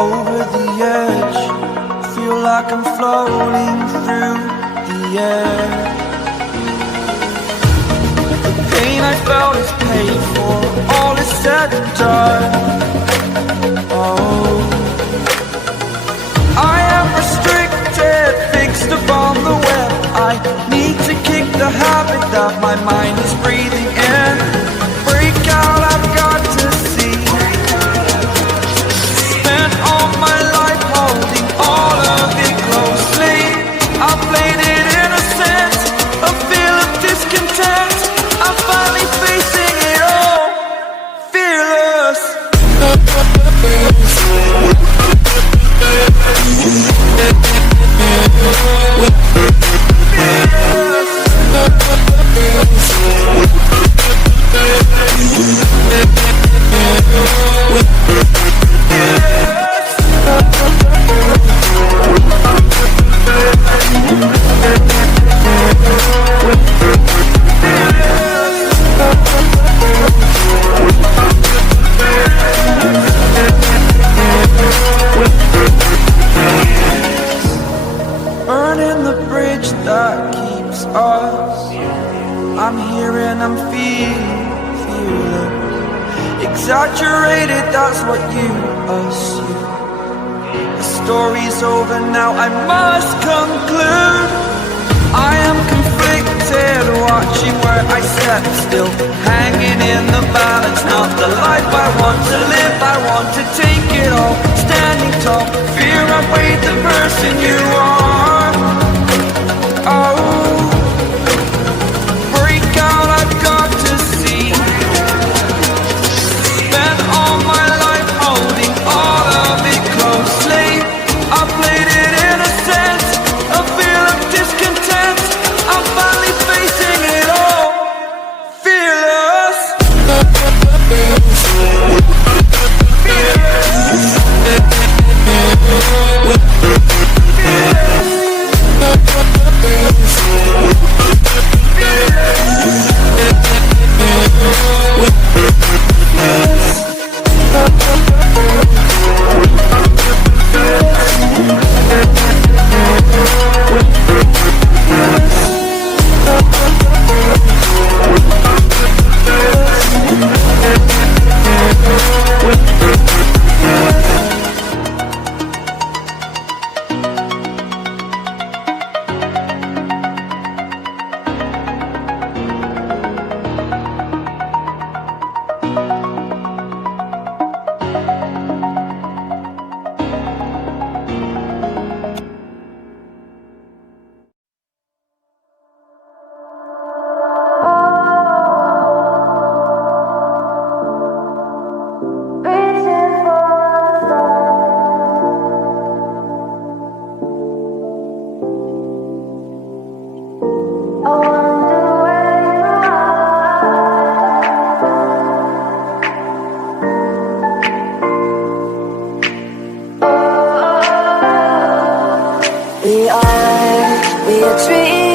over the edge. Feel like I'm floating through the air. The pain I felt is paid for, all is said and done. Oh, I am restricted, fixed upon the web. I need to kick the habit that my mind is breathing in. Break out, I've got to see. Spent all my life holding all of it closely. I played it innocent, a feel of discontent. I'm finally facing it all, fearless. Burning the bridge that keeps us. I'm here and I'm feeling exaggerated, that's what you assume. The story's over now, I must conclude. I am conflicted, watching where I step still, hanging in the balance. Not the life I want to live, I want to take it all. Standing tall, fear I weighed the person you are. Oh, break out, I've got to see. Spent all my life holding all of it closely. I played it innocent, a feel of discontent. I'm finally facing it all, fearless. We are dreaming.